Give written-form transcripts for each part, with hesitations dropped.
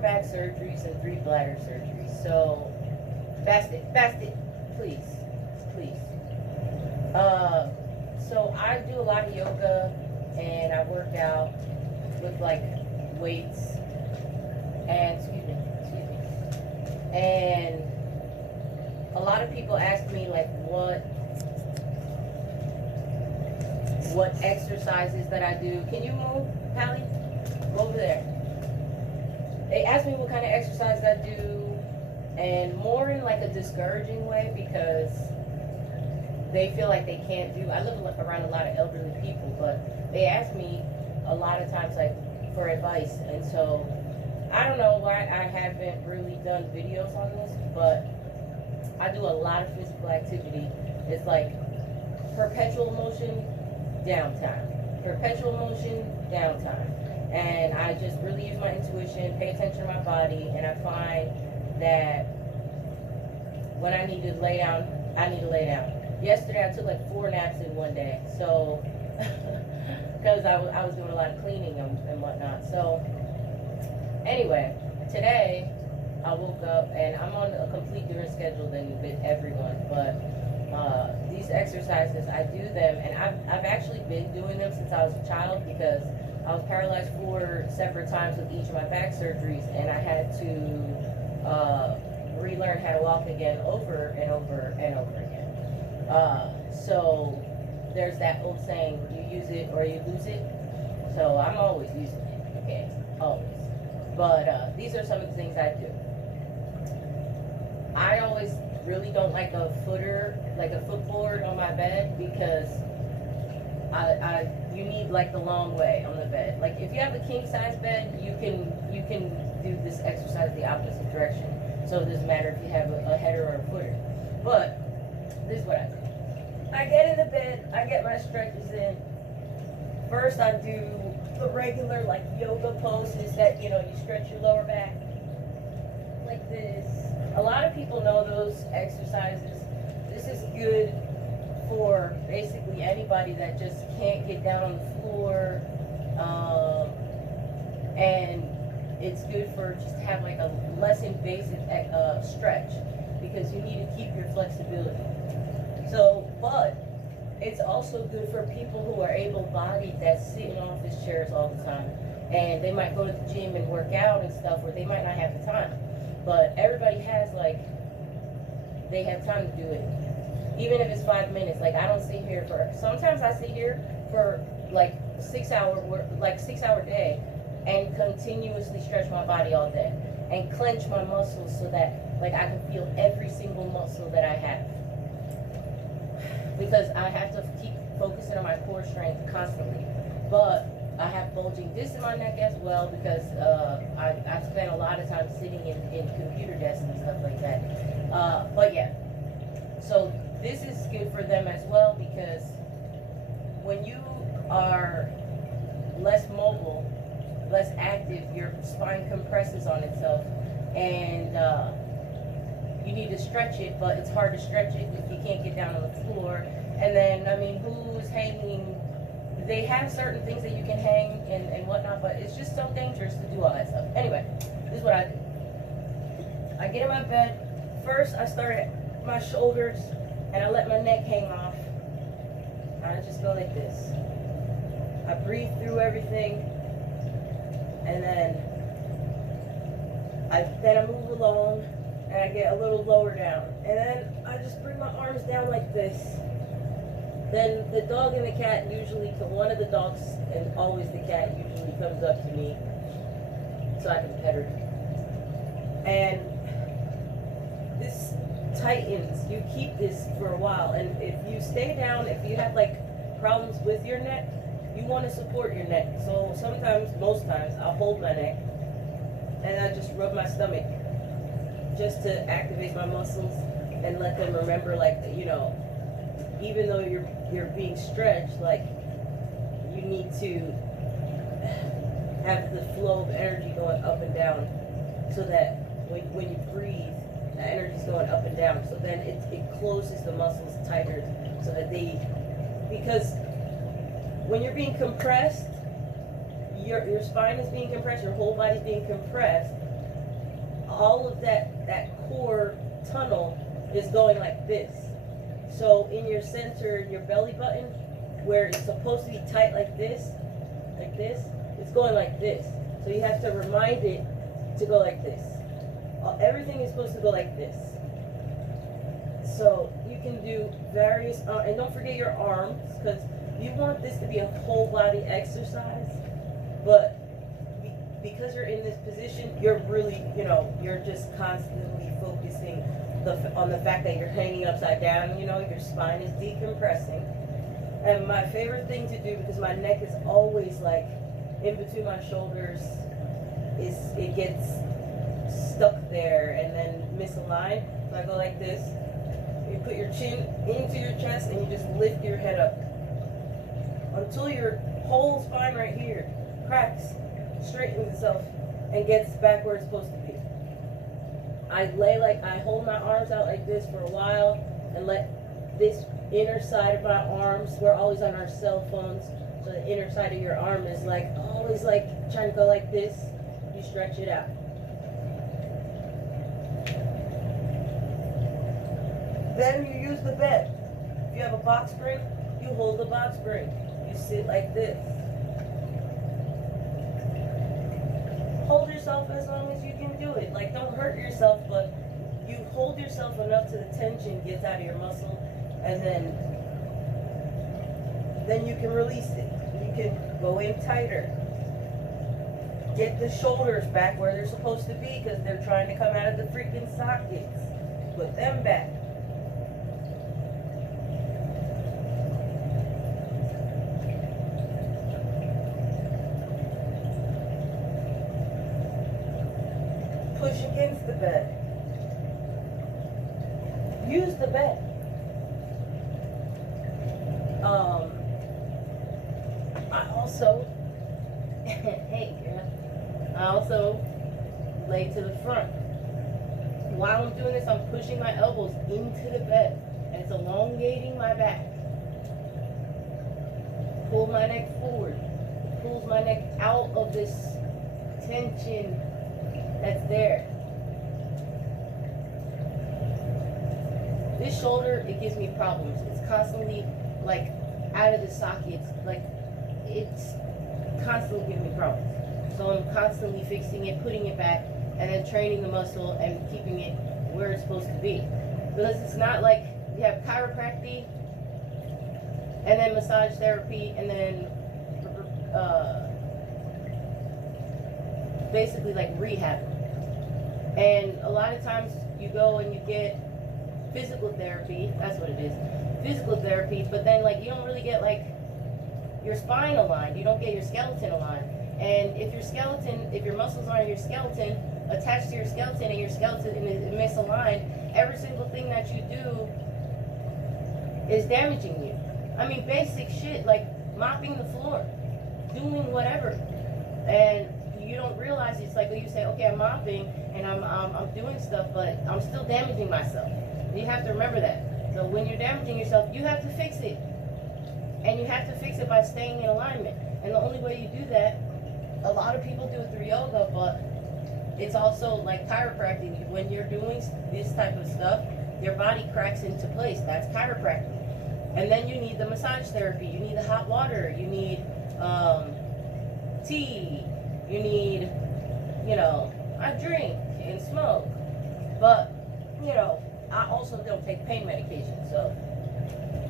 back surgeries and 3 bladder surgeries. So, fast it, please, please. So I do a lot of yoga and I work out with like weights and and a lot of people ask me like what exercises that I do. Can you move, Hallie? Go over there. They ask me what kind of exercise I do, and more in like a discouraging way because they feel like they can't do. I live around a lot of elderly people, but they ask me a lot of times like for advice, and so I don't know why I haven't really done videos on this, but I do a lot of physical activity. It's like perpetual motion, downtime, perpetual motion, downtime. And I just really use my intuition, pay attention to my body, and I find that when I need to lay down, I need to lay down. Yesterday I took like 4 naps in one day, so because I was doing a lot of cleaning and whatnot. So anyway, today I woke up and I'm on a complete different schedule than with everyone, but these exercises, I do them, and I've actually been doing them since I was a child because I was paralyzed 4 separate times with each of my back surgeries, and I had to relearn how to walk again over and over and over again. So there's that old saying, you use it or you lose it. So I'm always using it, okay, always. But these are some of the things I do. I always really don't like a footboard on my bed because you need like the long way on the bed. Like if you have a king size bed, you can do this exercise the opposite direction. So it doesn't matter if you have a header or a footer. But this is what I do. I get in the bed, I get my stretches in. First I do the regular like yoga poses that, you stretch your lower back like this. A lot of people know those exercises. This is good for basically anybody that just can't get down on the floor. And it's good for just to have like a less invasive stretch because you need to keep your flexibility. So, but it's also good for people who are able-bodied that sit in office chairs all the time. And they might go to the gym and work out and stuff, or they might not have the time. But everybody has they have time to do it. Even if it's 5 minutes, I don't sit here sometimes I sit here for 6 hour day and continuously stretch my body all day and clench my muscles so that I can feel every single muscle that I have. Because I have to keep focusing on my core strength constantly. But I have bulging discs in my neck as well because I spent a lot of time sitting in computer desks and stuff like that. But yeah, so this is good for them as well because when you are less mobile, less active, your spine compresses on itself, and you need to stretch it, but it's hard to stretch it if you can't get down on the floor. And then, who's hanging? They have certain things that you can hang and whatnot, but it's just so dangerous to do all that stuff. Anyway, this is what I do. I get in my bed. First, I start at my shoulders, and I let my neck hang off. I just go like this. I breathe through everything, and then I move along, and I get a little lower down. And then I just bring my arms down like this. Then the dog and the cat one of the dogs, and always the cat, usually comes up to me so I can pet her. And this tightens. You keep this for a while. And if you stay down, if you have problems with your neck, you want to support your neck. So most times, I'll hold my neck and I just rub my stomach just to activate my muscles and let them remember, even though you're being stretched, you need to have the flow of energy going up and down so that when you breathe, the energy's going up and down. So then it closes the muscles tighter so that because when you're being compressed, your spine is being compressed, your whole body's being compressed, all of that core tunnel is going like this. So in your center, your belly button, where it's supposed to be tight like this, it's going like this. So you have to remind it to go like this. Everything is supposed to go like this. So you can do various, and don't forget your arms, because you want this to be a whole body exercise, but because you're in this position, you're really, you're just constantly focusing on the fact that you're hanging upside down, your spine is decompressing. And my favorite thing to do, because my neck is always like in between my shoulders, is it gets stuck there and then misaligned. So I go like this. You put your chin into your chest and you just lift your head up until your whole spine right here cracks, straightens itself, and gets back where it's supposed to be. I hold my arms out like this for a while and let this inner side of my arms, we're always on our cell phones, so the inner side of your arm is always trying to go like this. You stretch it out. Then you use the bed. If you have a box spring, you hold the box spring. You sit like this. Hold yourself as long as you can do it. Don't hurt yourself, but you hold yourself enough till the tension gets out of your muscle, and then you can release it. You can go in tighter. Get the shoulders back where they're supposed to be, because they're trying to come out of the freaking sockets. Put them back. Push against the bed. Use the bed. I also, hey girl, I also lay to the front. While I'm doing this, I'm pushing my elbows into the bed, and it's elongating my back. Pull my neck forward. Pulls my neck out of this tension that's there. This shoulder, it gives me problems. It's constantly out of the sockets. It's constantly giving me problems. So I'm constantly fixing it, putting it back, and then training the muscle and keeping it where it's supposed to be. Because it's not like you have chiropractic and then massage therapy and then basically rehab. And a lot of times you go and you get physical therapy, that's what it is, physical therapy, but then you don't really get your spine aligned, you don't get your skeleton aligned. And if your muscles are in your skeleton, attached to your skeleton, and your skeleton is misaligned, every single thing that you do is damaging you. I mean, basic shit like mopping the floor, doing whatever. And you don't realize it's when you say, okay, I'm mopping and I'm doing stuff, but I'm still damaging myself. You have to remember that. So when you're damaging yourself, you have to fix it. And you have to fix it by staying in alignment. And the only way you do that, a lot of people do it through yoga, but it's also like chiropractic. When you're doing this type of stuff, your body cracks into place. That's chiropractic. And then you need the massage therapy. You need the hot water. You need tea. You need, I drink and smoke. But, I also don't take pain medication. So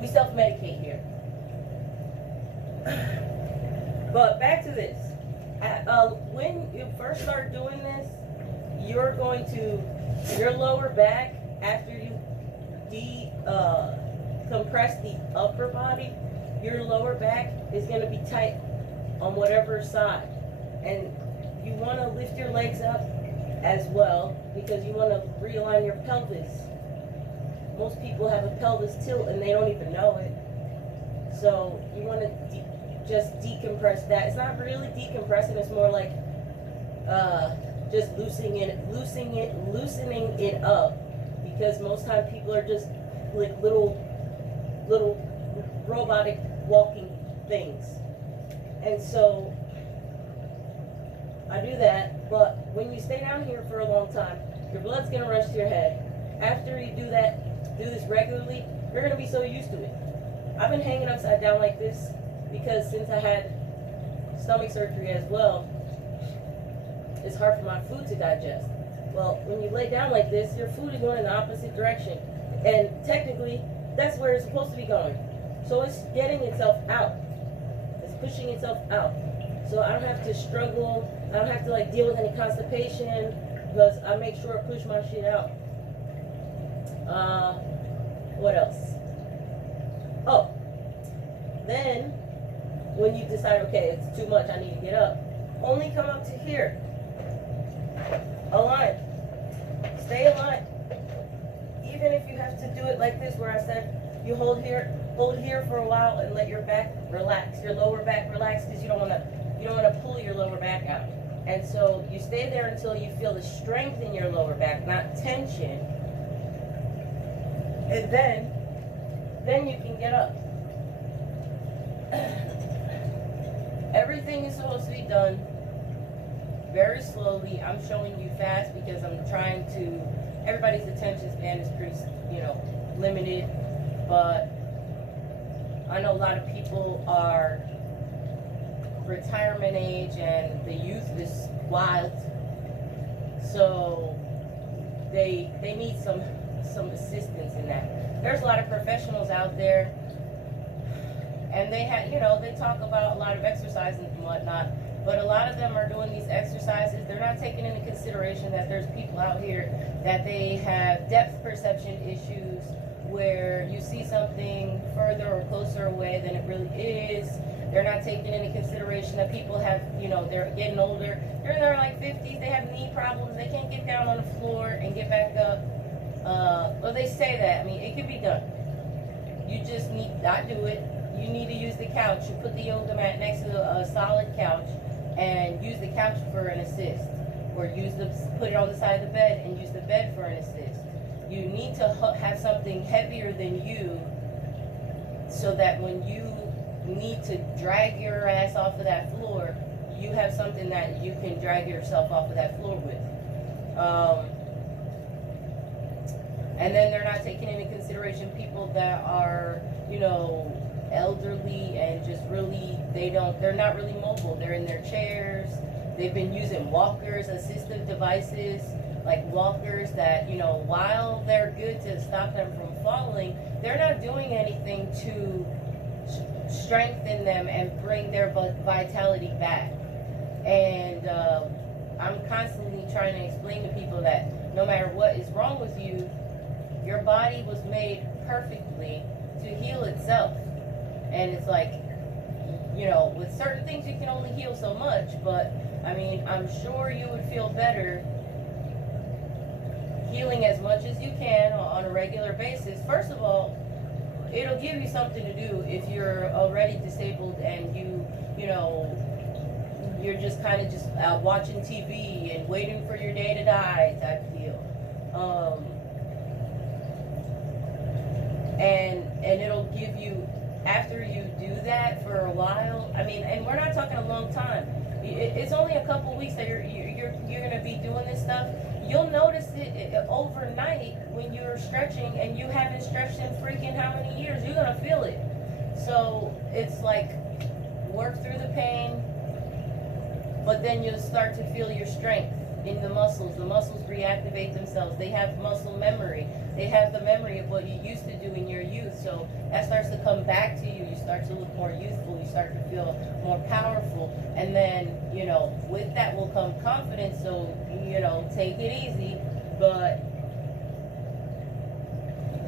we self-medicate here. But back to this. When you first start doing this, you're going to, your lower back, after you compress the upper body, your lower back is going to be tight on whatever side. And you want to lift your legs up as well, because you want to realign your pelvis. Most people have a pelvis tilt and they don't even know it. So you want to just decompress that. It's not really decompressing, it's more like just loosening it up, because most time people are just like little robotic walking things. And so I do that, but when you stay down here for a long time, your blood's gonna rush to your head. After you do this regularly, you're gonna be so used to it. I've been hanging upside down like this because since I had stomach surgery as well, it's hard for my food to digest. Well, when you lay down like this, your food is going in the opposite direction. And technically, that's where it's supposed to be going. So it's getting itself out. It's pushing itself out. So I don't have to struggle. I don't have to like deal with any constipation because I make sure I push my shit out. What else? Oh, then when you decide, okay, it's too much, I need to get up, only come up to here. Align. Stay aligned. Even if you have to do it like this, where I said you hold here for a while and let your back relax, your lower back relax, because you don't want to pull your lower back out. And so you stay there until you feel the strength in your lower back, not tension. And then you can get up. Everything is supposed to be done very slowly. I'm showing you fast because I'm trying to, everybody's attention span is pretty, limited, but I know a lot of people are retirement age and the youth is wild, so they need some assistance in that. There's a lot of professionals out there, and they have, they talk about a lot of exercises and whatnot, but a lot of them are doing these exercises. They're not taking into consideration that there's people out here that they have depth perception issues, where you see something further or closer away than it really is. They're not taking into consideration that people have, they're getting older. They're in their like 50s, they have knee problems, they can't get down on the floor and get back up. Well, they say that. I mean, it can be done. You just need not do it. You need to use the couch. You put the yoga mat next to a solid couch and use the couch for an assist, or put it on the side of the bed and use the bed for an assist. You need to have something heavier than you, so that when you need to drag your ass off of that floor, you have something that you can drag yourself off of that floor with. And then they're not taking into consideration people that are, elderly and just really, they're not really mobile. They're in their chairs. They've been using walkers, assistive devices, like walkers that, while they're good to stop them from falling, they're not doing anything to strengthen them and bring their vitality back. And I'm constantly trying to explain to people that no matter what is wrong with you, your body was made perfectly to heal itself. And it's like, with certain things you can only heal so much, but I mean, I'm sure you would feel better healing as much as you can on a regular basis. First of all, it'll give you something to do if you're already disabled and you're just kind of just watching TV and waiting for your day to die type deal. And it'll give you, after you do that for a while, I mean, and we're not talking a long time. It's only a couple weeks that you're going to be doing this stuff. You'll notice it overnight when you're stretching, and you haven't stretched in freaking how many years. You're going to feel it. So it's like, work through the pain, but then you'll start to feel your strength in the muscles. The muscles reactivate themselves. They have muscle memory. They have the memory of what you used to do in your youth. So that starts to come back to you. You start to look more youthful. You start to feel more powerful. And then, with that will come confidence. So, take it easy. But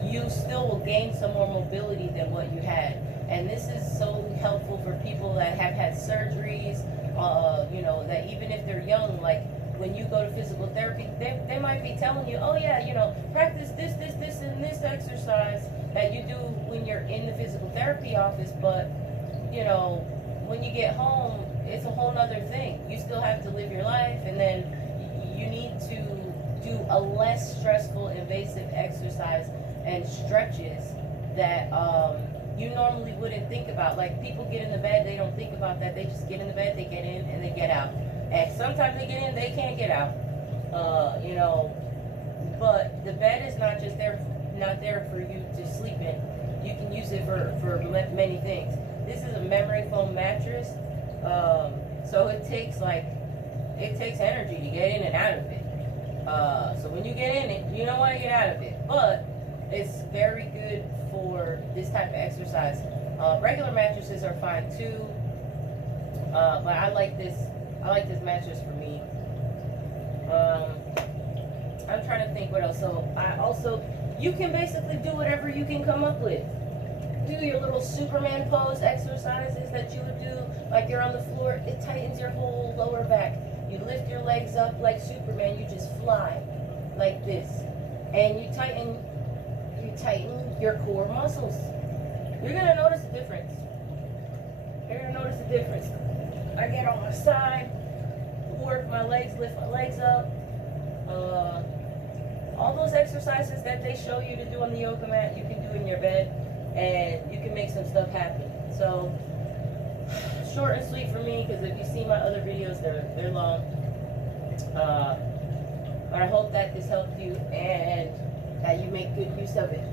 you still will gain some more mobility than what you had. And this is so helpful for people that have had surgeries, that even if they're young, like, when you go to physical therapy, they might be telling you, oh yeah, practice this, and this exercise that you do when you're in the physical therapy office, but, when you get home, it's a whole nother thing. You still have to live your life, and then you need to do a less stressful, invasive exercise and stretches that you normally wouldn't think about. Like, people get in the bed, they don't think about that. They just get in the bed, they get in, and they get out. And sometimes they get in, they can't get out. You know, but the bed is not just there, not there for you to sleep in. You can use it for many things. This is a memory foam mattress, so it takes energy to get in and out of it. So when you get in it, you don't want to get out of it. But it's very good for this type of exercise. Regular mattresses are fine too, but I like this mattress for me. I'm trying to think what else. So you can basically do whatever you can come up with. Do your little Superman pose exercises that you would do, like you're on the floor. It tightens your whole lower back. You lift your legs up like Superman. You just fly like this, and you tighten your core muscles. You're gonna notice a difference. You're gonna notice a difference. I get on my side, work my legs, lift my legs up. All those exercises that they show you to do on the yoga mat, you can do in your bed, and you can make some stuff happen. So short and sweet for me, because if you see my other videos, they're long. But I hope that this helped you and that you make good use of it.